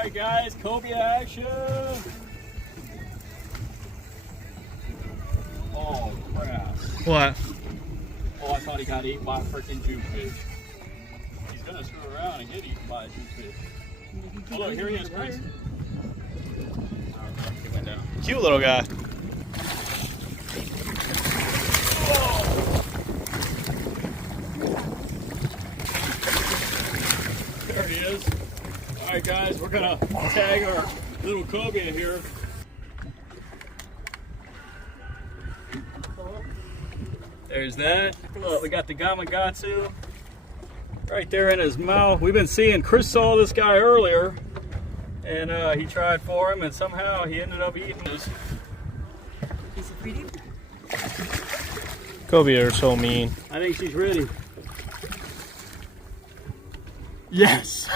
Alright guys, Cobia action! Oh crap. What? Oh, I thought he got eaten by a freaking Jewfish. He's gonna screw around and get eaten by a Jewfish. Oh look, here he is, Chris. He went down. Cute little guy. There he is. Alright guys, we're gonna tag our little cobia here. There's that. Look, we got the Gamakatsu right there in his mouth. We've been seeing, Chris saw this guy earlier, and he tried for him, and somehow he ended up eating this. Is it pretty? Cobia are so mean. I think she's ready. Yes!